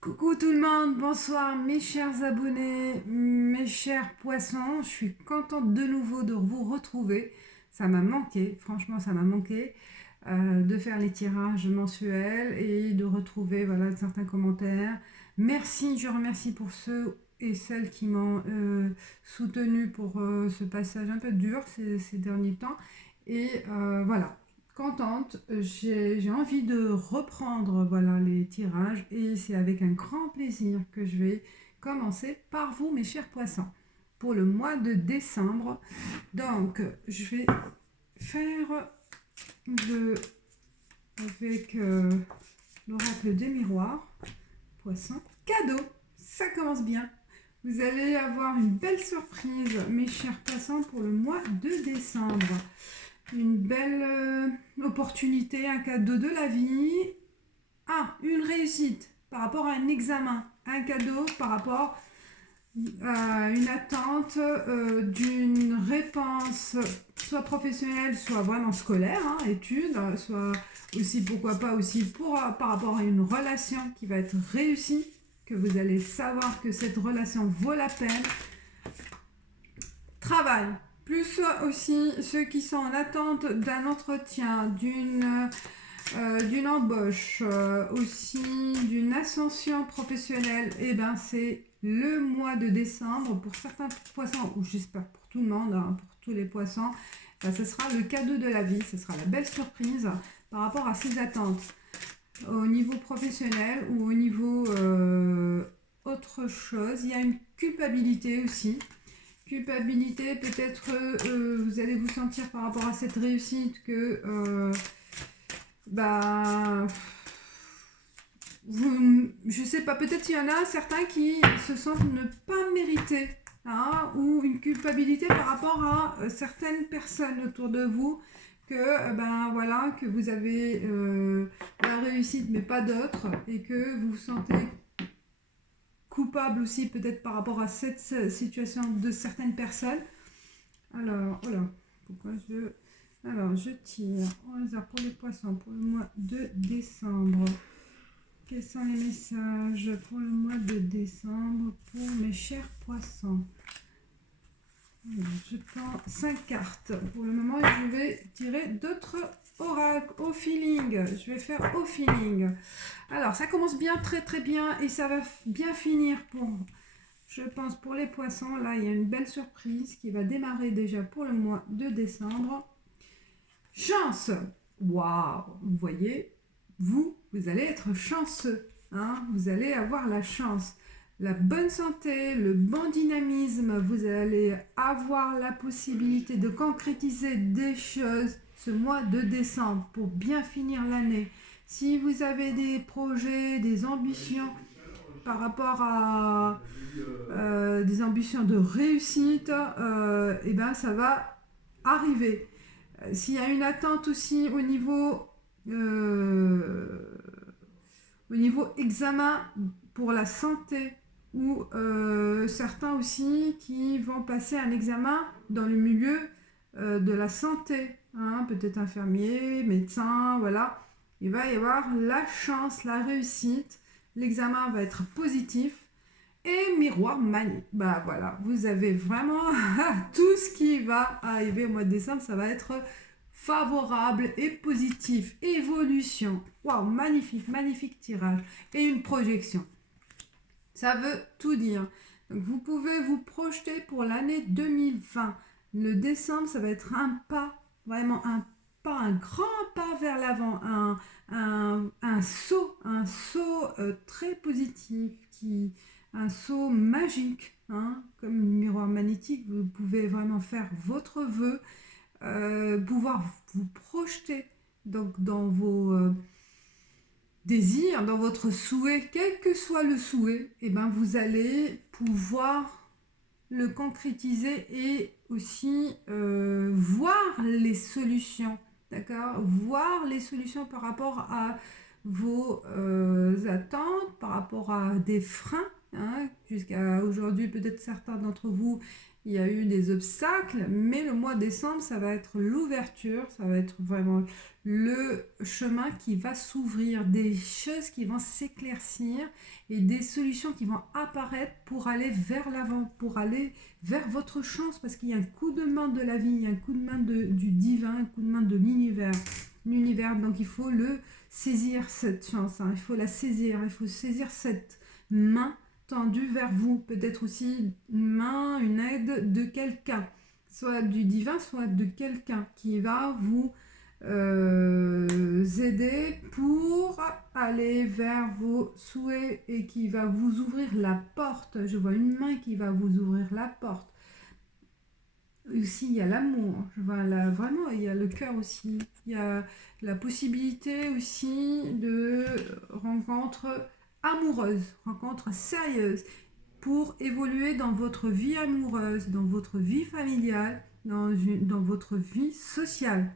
Coucou tout le monde, bonsoir mes chers abonnés, mes chers poissons, je suis contente de nouveau de vous retrouver. Ça m'a manqué, franchement ça m'a manqué de faire les tirages mensuels et de retrouver voilà, certains commentaires. Merci, je remercie pour ceux et celles qui m'ont soutenu pour ce passage un peu dur ces derniers temps. Et voilà, contente, j'ai envie de reprendre voilà, les tirages et c'est avec un grand plaisir que je vais commencer par vous mes chers poissons pour le mois de décembre. Donc je vais faire le avec l'oracle des miroirs poisson cadeau. Ça commence bien. Vous allez avoir une belle surprise mes chers poissons pour le mois de décembre. Une belle opportunité, un cadeau de la vie. Une réussite par rapport à un examen. Un cadeau par rapport à une attente d'une réponse, soit professionnelle, soit vraiment scolaire, études, soit aussi, pourquoi pas, aussi par rapport à une relation qui va être réussie, que vous allez savoir que cette relation vaut la peine. Travail. Plus aussi ceux qui sont en attente d'un entretien, d'une embauche, aussi d'une ascension professionnelle, et ben c'est le mois de décembre pour certains poissons, ou j'espère pour tout le monde, pour tous les poissons, ce sera le cadeau de la vie, ce sera la belle surprise par rapport à ces attentes au niveau professionnel ou au niveau autre chose. Il y a une culpabilité aussi. Culpabilité, peut-être vous allez vous sentir par rapport à cette réussite que je sais pas, peut-être il y en a certains qui se sentent ne pas mériter, ou une culpabilité par rapport à certaines personnes autour de vous que voilà, que vous avez la réussite mais pas d'autres et que vous vous sentez coupable aussi peut-être par rapport à cette situation de certaines personnes. Alors, oh là, pourquoi je... Alors, je tire au hasard pour les poissons pour le mois de décembre. Quels sont les messages pour le mois de décembre pour mes chers poissons? Alors, je prends 5 cartes pour le moment et je vais tirer d'autres oracles au feeling. Je vais faire au feeling. Alors, ça commence bien, très très bien et ça va bien finir pour... Je pense pour les poissons, là il y a une belle surprise qui va démarrer déjà pour le mois de décembre. Chance! Waouh! Vous voyez, vous allez être chanceux. Vous allez avoir la chance. La bonne santé, le bon dynamisme, vous allez avoir la possibilité de concrétiser des choses ce mois de décembre pour bien finir l'année. Si vous avez des projets, des ambitions par rapport à des ambitions de réussite, et ben ça va arriver. S'il y a une attente aussi au niveau examen pour la santé, ou certains aussi qui vont passer un examen dans le milieu de la santé, peut-être infirmier, médecin, voilà. Il va y avoir la chance, la réussite, l'examen va être positif. Et miroir manie. Bah voilà, vous avez vraiment tout ce qui va arriver au mois de décembre, ça va être favorable et positif. Évolution. Waouh, magnifique, magnifique tirage. Et une projection. Ça veut tout dire. Donc vous pouvez vous projeter pour l'année 2020. Le décembre, ça va être un pas, vraiment un pas, un grand pas vers l'avant, un saut très positif un saut magique, comme le miroir magnétique, vous pouvez vraiment faire votre vœu, pouvoir vous projeter donc dans vos désirs, dans votre souhait, quel que soit le souhait, et ben vous allez pouvoir le concrétiser et aussi voir les solutions, d'accord? Voir les solutions par rapport à vos attentes, par rapport à des freins. Jusqu'à aujourd'hui, peut-être certains d'entre vous, il y a eu des obstacles, mais le mois de décembre, ça va être l'ouverture, ça va être vraiment le chemin qui va s'ouvrir, des choses qui vont s'éclaircir et des solutions qui vont apparaître pour aller vers l'avant, pour aller vers votre chance, parce qu'il y a un coup de main de la vie, il y a un coup de main du divin, un coup de main de l'univers. L'univers, donc il faut le saisir, cette chance, hein. Il faut la saisir, il faut saisir cette main tendue vers vous, peut-être aussi une main, une aide de quelqu'un, soit du divin, soit de quelqu'un qui va vous aider pour aller vers vos souhaits et qui va vous ouvrir la porte. Je vois une main qui va vous ouvrir la porte. Aussi, il y a l'amour, je vois là, vraiment, il y a le cœur aussi, il y a la possibilité aussi de rencontres amoureuses, rencontres sérieuses pour évoluer dans votre vie amoureuse, dans votre vie familiale, dans votre vie sociale.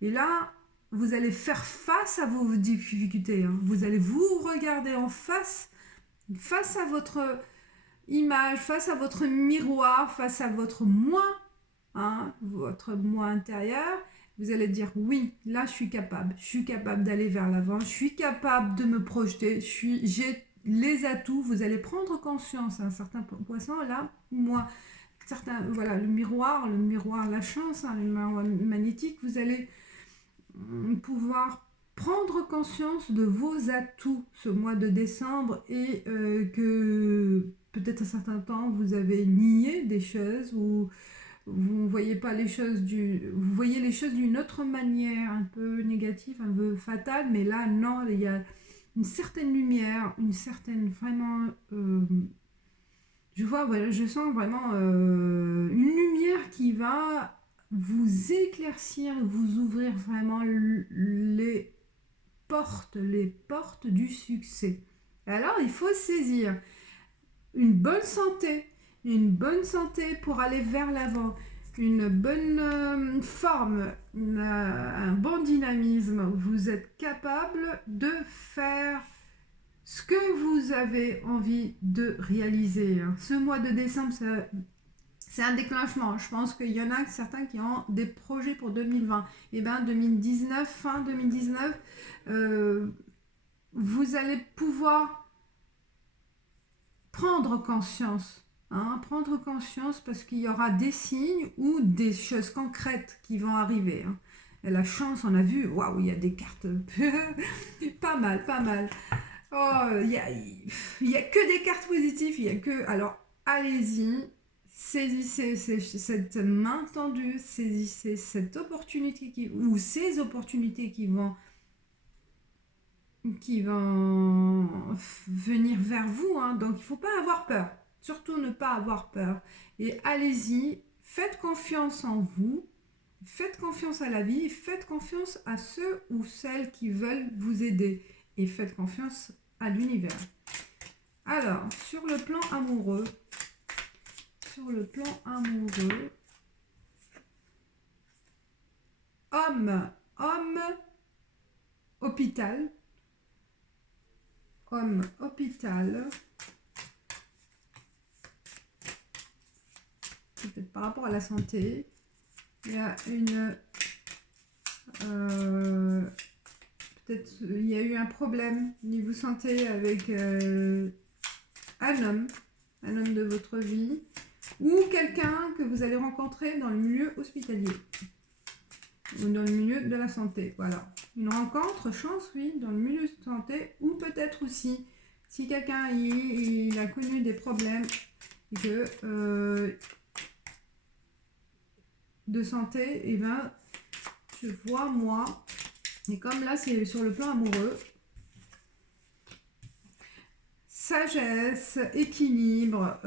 Et là, vous allez faire face à vos difficultés, hein. Vous allez vous regarder en face, face à votre image, face à votre miroir, face à votre moi, hein, votre moi intérieur. Vous allez dire oui, là je suis capable d'aller vers l'avant, je suis capable de me projeter, j'ai les atouts. Vous allez prendre conscience, un certain poisson là, moi, certains, voilà, le miroir, la chance, hein, le miroir magnétique, vous allez pouvoir prendre conscience de vos atouts ce mois de décembre et que peut-être un certain temps vous avez nié des choses ou vous voyez pas les choses vous voyez les choses d'une autre manière, un peu négative, un peu fatale, mais là non, il y a une certaine lumière, une certaine vraiment je vois, voilà, je sens vraiment une lumière qui va vous éclaircir, vous ouvrir vraiment les portes du succès. Alors, il faut saisir une bonne santé pour aller vers l'avant, une bonne forme, un bon dynamisme. Vous êtes capable de faire ce que vous avez envie de réaliser. Ce mois de décembre, c'est un déclenchement. Je pense qu'il y en a certains qui ont des projets pour 2020. Et bien 2019, fin 2019, vous allez pouvoir prendre conscience. Prendre conscience parce qu'il y aura des signes ou des choses concrètes qui vont arriver. Et la chance, on a vu, waouh, il y a des cartes pas mal. Oh, il y a que des cartes positives, il y a que... Alors, allez-y, saisissez cette main tendue, saisissez cette opportunité ou ces opportunités qui vont venir vers vous, hein. Donc il ne faut pas avoir peur, surtout ne pas avoir peur. Et allez-y, faites confiance en vous, faites confiance à la vie, faites confiance à ceux ou celles qui veulent vous aider et faites confiance à l'univers. Alors, sur le plan amoureux, homme, hôpital, peut-être par rapport à la santé, il y a peut-être il y a eu un problème niveau santé avec un homme de votre vie ou quelqu'un que vous allez rencontrer dans le milieu hospitalier ou dans le milieu de la santé. Voilà, une rencontre, chance, oui, dans le milieu de santé, ou peut-être aussi si quelqu'un il a connu des problèmes de santé, et ben je vois moi, et comme là c'est sur le plan amoureux, sagesse, équilibre,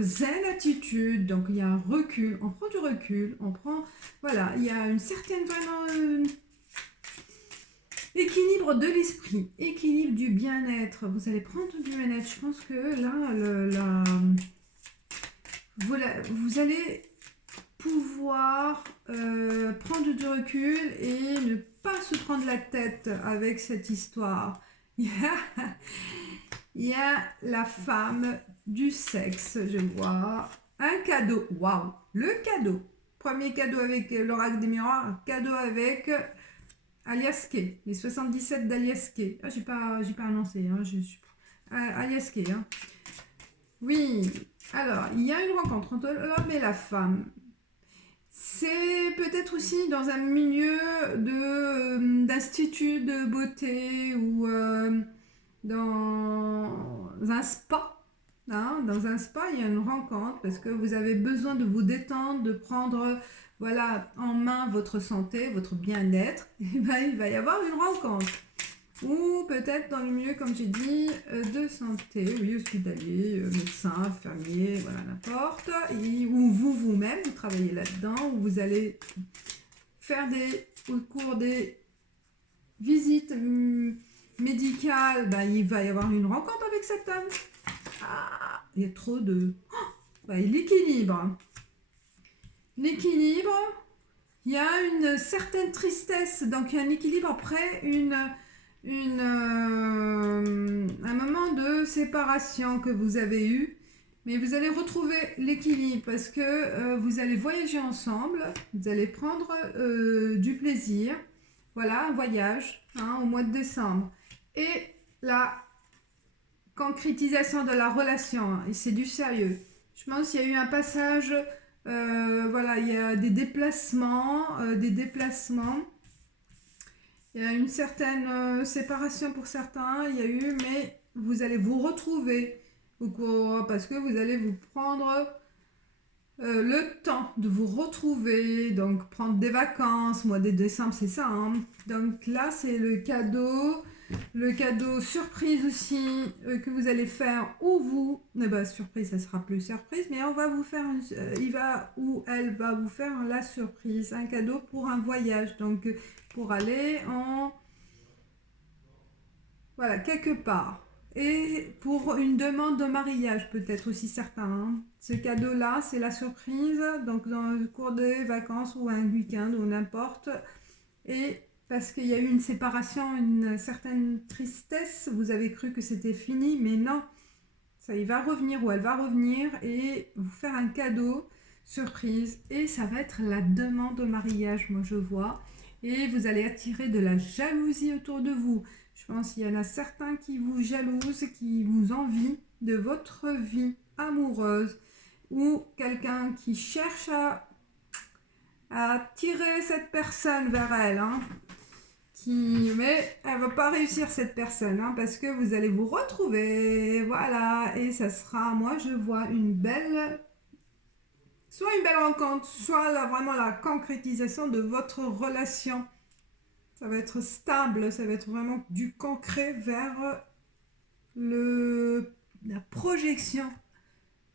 zen attitude, donc il y a un recul, on prend du recul, voilà, il y a une certaine vraiment équilibre de l'esprit, équilibre du bien-être, vous allez prendre du bien-être, je pense que là, vous allez pouvoir prendre du recul et ne pas se prendre la tête avec cette histoire. Il y a la femme du sexe, je vois un cadeau. Waouh, le cadeau. Premier cadeau avec l'oracle des miroirs, cadeau avec Alias Kay, les 77 d'Alias Kay. Ah, j'ai pas annoncé, hein, Alias Kay, hein. Oui, alors, il y a une rencontre entre l'homme et la femme. C'est peut-être aussi dans un milieu d'institut de beauté ou dans un spa. Hein. Dans un spa, il y a une rencontre parce que vous avez besoin de vous détendre, de prendre voilà, en main votre santé, votre bien-être. Et ben, il va y avoir une rencontre. Ou peut-être dans le milieu, comme j'ai dit, de santé, oui, hospitalier, médecin, infirmier, voilà, n'importe. Ou vous-même, vous travaillez là-dedans, ou vous allez faire au cours des visites médicales, bah, il va y avoir une rencontre avec cet homme. Ah, il y a trop de... Oh, bah, l'équilibre. L'équilibre, il y a une certaine tristesse, donc il y a un équilibre après un moment de séparation que vous avez eu, mais vous allez retrouver l'équilibre parce que vous allez voyager ensemble, vous allez prendre du plaisir, voilà, un voyage hein, au mois de décembre. Et la concrétisation de la relation, hein, et c'est du sérieux. Je pense qu'il y a eu un passage, voilà, il y a des déplacements, il y a une certaine séparation pour certains, il y a eu, mais vous allez vous retrouver au cours, parce que vous allez vous prendre le temps de vous retrouver, donc prendre des vacances, mois de décembre, c'est ça. Hein. Donc là, c'est le cadeau surprise aussi que vous allez faire ou vous. Ben, surprise, ça sera plus surprise, mais on va vous faire, il va ou elle va vous faire la surprise, un cadeau pour un voyage, donc pour aller en voilà quelque part. Et pour une demande de mariage, peut-être aussi certain. Hein. Ce cadeau-là, c'est la surprise, donc dans le cours des vacances ou un week-end ou n'importe. Et parce qu'il y a eu une séparation, une certaine tristesse, vous avez cru que c'était fini, mais non. Ça, il va revenir ou elle va revenir et vous faire un cadeau surprise. Et ça va être la demande de mariage, moi je vois. Et vous allez attirer de la jalousie autour de vous. Je pense qu'il y en a certains qui vous jalousent, qui vous envient de votre vie amoureuse ou quelqu'un qui cherche à attirer cette personne vers elle. Hein, mais elle va pas réussir cette personne hein, parce que vous allez vous retrouver. Voilà. Et ça sera, moi je vois soit une belle rencontre, soit vraiment la concrétisation de votre relation. Ça va être stable, ça va être vraiment du concret vers la projection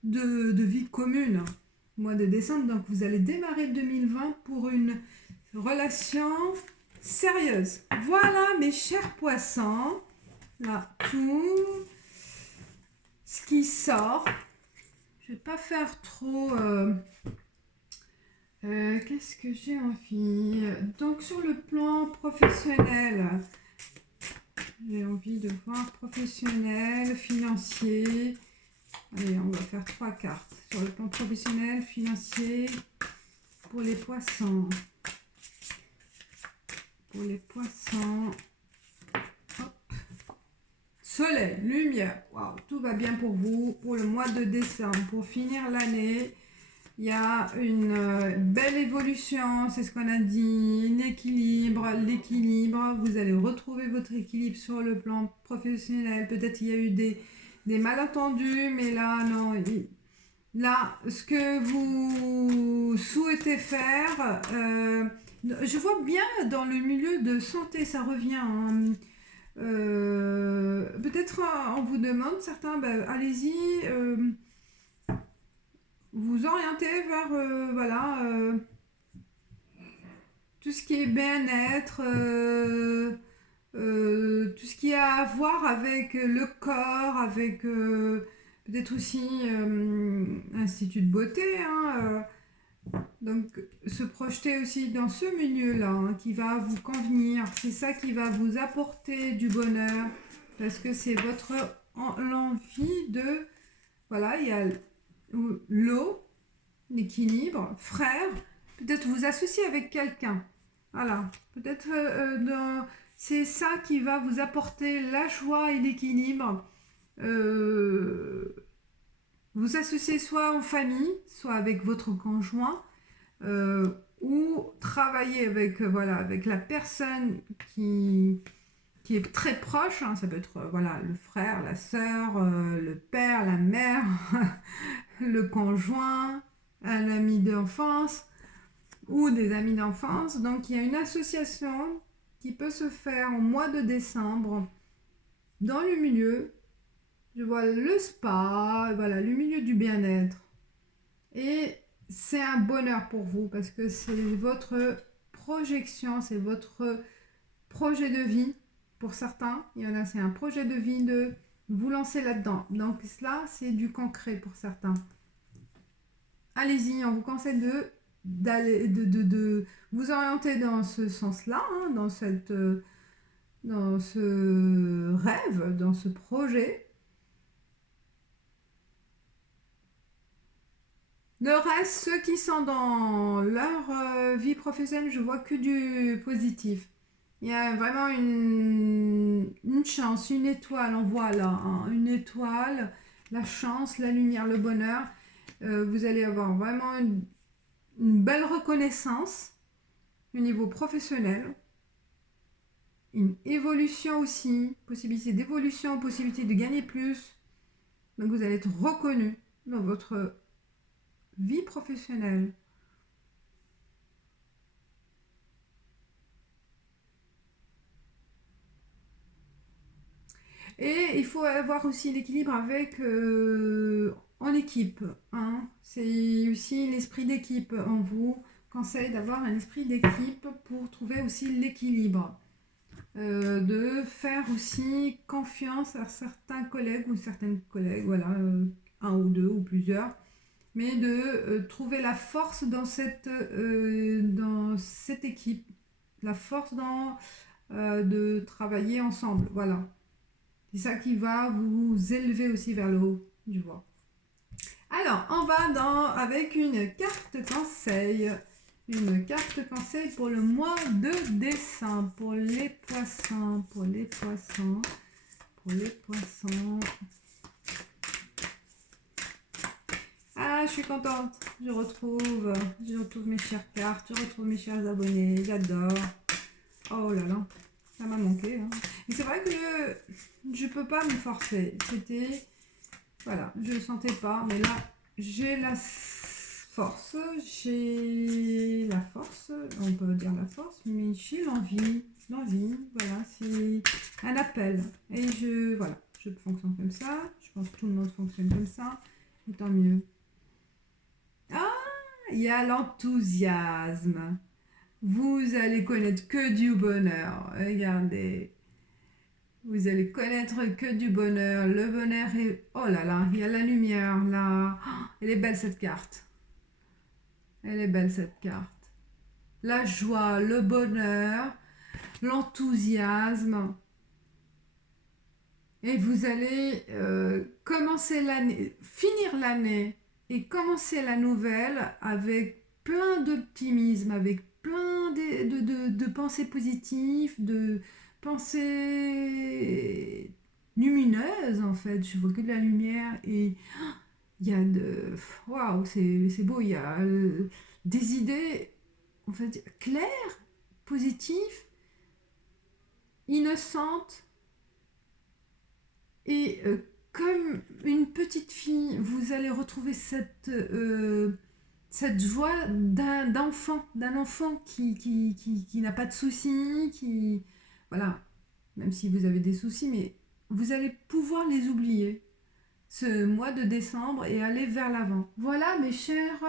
de vie commune. Mois de décembre, donc vous allez démarrer 2020 pour une relation sérieuse. Voilà mes chers poissons, là tout ce qui sort. Je vais pas faire trop... qu'est-ce que j'ai envie? Donc sur le plan professionnel, j'ai envie de voir professionnel, financier. Allez, on va faire 3 cartes. Sur le plan professionnel, financier, pour les poissons. Pour les poissons. Hop. Soleil, lumière. Waouh, tout va bien pour vous. Pour le mois de décembre, pour finir l'année. Il y a une belle évolution, c'est ce qu'on a dit, l'équilibre. Vous allez retrouver votre équilibre sur le plan professionnel. Peut-être il y a eu des malentendus, mais là, non. Là, ce que vous souhaitez faire, je vois bien dans le milieu de santé, ça revient. Hein. Peut-être on vous demande, certains, ben, allez-y. Vous orienter vers voilà, tout ce qui est bien-être, tout ce qui a à voir avec le corps, avec peut-être aussi institut de beauté. Hein, donc se projeter aussi dans ce milieu-là hein, qui va vous convenir. C'est ça qui va vous apporter du bonheur parce que c'est votre l'envie de... Voilà, il y a l'eau, l'équilibre, frère, peut-être vous associer avec quelqu'un. Voilà, peut-être c'est ça qui va vous apporter la joie et l'équilibre. Euh, Vous associez soit en famille, soit avec votre conjoint, euh, ou travailler avec, voilà, avec la personne qui est très proche. Hein. Ça peut être voilà, le frère, la sœur, le père, la mère, le conjoint, un ami d'enfance ou des amis d'enfance. Donc il y a une association qui peut se faire au mois de décembre dans le milieu. Je vois le spa, voilà, le milieu du bien-être. Et c'est un bonheur pour vous parce que c'est votre projection, c'est votre projet de vie. Pour certains, il y en a, c'est un projet de vie de vous lancer là-dedans. Donc cela, c'est du concret pour certains. Allez-y, on vous conseille de vous orienter dans ce sens-là, hein, dans ce rêve, dans ce projet. Le reste, ceux qui sont dans leur vie professionnelle, je vois que du positif. Il y a vraiment une chance, une étoile, on voit là, hein, une étoile, la chance, la lumière, le bonheur. Vous allez avoir vraiment une belle reconnaissance au niveau professionnel, une évolution aussi, possibilité d'évolution, possibilité de gagner plus. Donc vous allez être reconnu dans votre vie professionnelle. Et il faut avoir aussi l'équilibre avec en équipe. Hein. C'est aussi l'esprit d'équipe. On vous conseille d'avoir un esprit d'équipe pour trouver aussi l'équilibre. De faire aussi confiance à certains collègues ou certaines collègues, voilà, un ou deux ou plusieurs, mais de trouver la force dans cette équipe, la force de travailler ensemble, voilà. C'est ça qui va vous élever aussi vers le haut, je vois. Alors, on va avec une carte conseil. Une carte conseil pour le mois de décembre. Pour les poissons. Pour les poissons. Pour les poissons. Ah, je suis contente. Je retrouve mes chères cartes. Je retrouve mes chers abonnés. J'adore. Oh là là. Ça m'a manqué. Hein. Et c'est vrai que je peux pas me forcer. C'était... Voilà, je ne sentais pas. Mais là, j'ai la force. On peut dire la force. Mais j'ai l'envie. L'envie, voilà, c'est un appel. Et voilà, je fonctionne comme ça. Je pense que tout le monde fonctionne comme ça. Et tant mieux. Ah, il y a l'enthousiasme. Vous allez connaître que du bonheur. Regardez. Vous allez connaître que du bonheur. Le bonheur est... Oh là là, il y a la lumière là. Oh, elle est belle cette carte. Elle est belle cette carte. La joie, le bonheur, l'enthousiasme. Et vous allez commencer l'année, finir l'année et commencer la nouvelle avec plein d'optimisme, avec plein de pensées positives, de pensées lumineuses en fait. Je vois que de la lumière et il y a waouh, c'est beau. Il y a des idées en fait claires, positives, innocentes. Et comme une petite fille, vous allez retrouver cette joie d'un enfant qui n'a pas de soucis, voilà, même si vous avez des soucis, mais vous allez pouvoir les oublier ce mois de décembre et aller vers l'avant. Voilà mes chers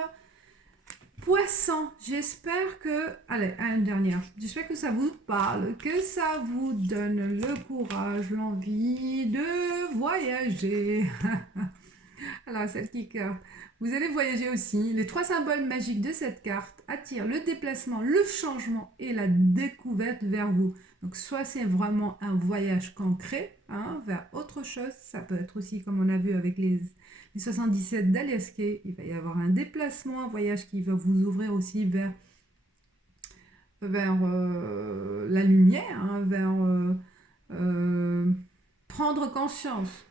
poissons, j'espère que... Allez, une dernière. J'espère que ça vous parle, que ça vous donne le courage, l'envie de voyager. Alors, cette carte. Vous allez voyager aussi. Les 3 symboles magiques de cette carte attirent le déplacement, le changement et la découverte vers vous. Donc soit c'est vraiment un voyage concret hein, vers autre chose, ça peut être aussi comme on a vu avec les 77 d'Aliaske, il va y avoir un déplacement, un voyage qui va vous ouvrir aussi vers la lumière, hein, vers euh, prendre conscience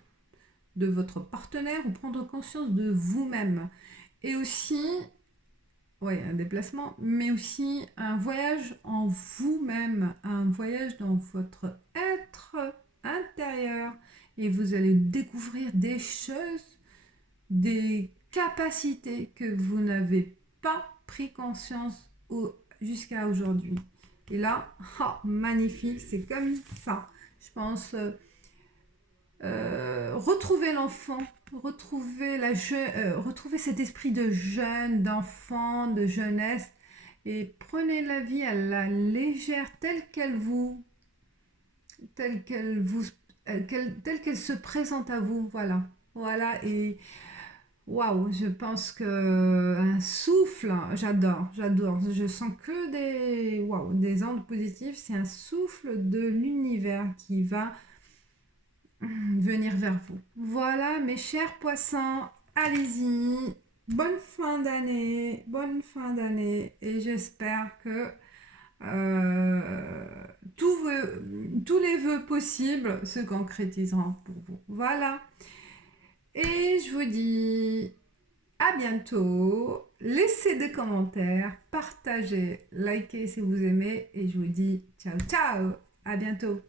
de votre partenaire ou prendre conscience de vous-même. Et aussi, oui, un déplacement, mais aussi un voyage en vous-même, un voyage dans votre être intérieur. Et vous allez découvrir des choses, des capacités que vous n'avez pas pris conscience jusqu'à aujourd'hui. Et là, oh, magnifique, c'est comme ça. Je pense retrouver l'enfant, retrouver cet esprit de jeune, d'enfant, de jeunesse, et prenez la vie à la légère telle qu'elle vous, telle qu'elle se présente à vous, voilà, voilà. Et waouh, je pense que un souffle, j'adore. Je sens que des ondes positives. C'est un souffle de l'univers qui va venir vers vous. Voilà, mes chers poissons, allez-y. Bonne fin d'année, et j'espère que tous les vœux possibles se concrétiseront pour vous. Voilà. Et je vous dis à bientôt. Laissez des commentaires, partagez, likez si vous aimez. Et je vous dis ciao ciao. À bientôt.